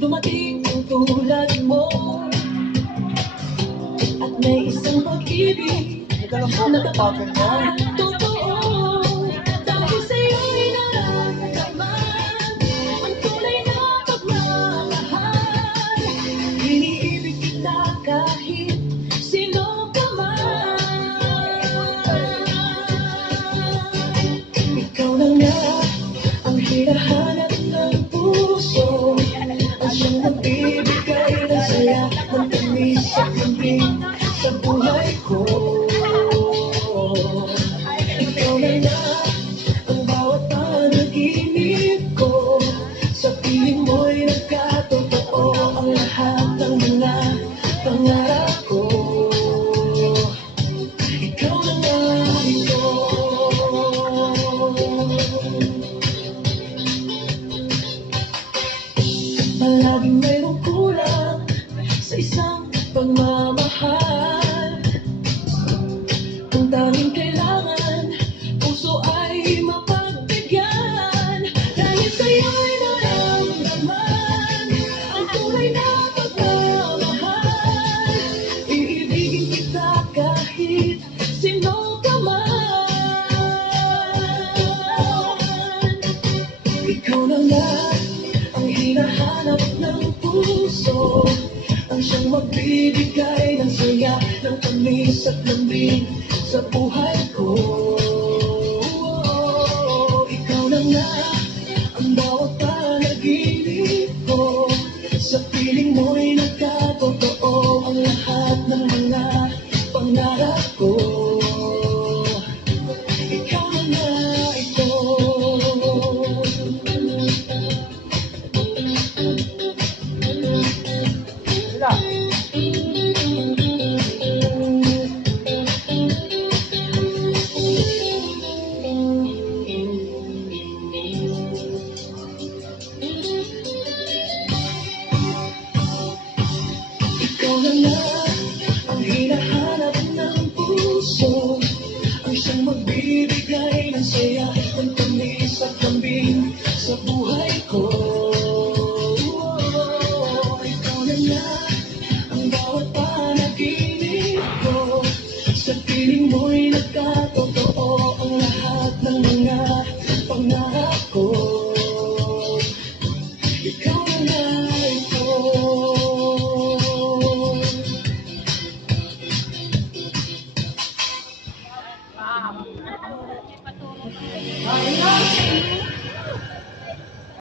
dumating ang tulad mo. At may isang pag-ibig na kapag totoo. Dahil sa'yo'y nararamdaman ang tunay na pagmamahal. Iniibig kita kahit sino ka man. Ikaw na nga ang hinahanap ng puso, ang siyang nagbibigay ng saya, ng tamis at lambing sa buhay ko. Ikaw na nga ang bawat panaginip ko, sa piling mo'y nagkatotoo ang lahat ng mga pangarap ko. Ikaw na nga ito. Palaging mayroong kulang sa isang pagmamahal.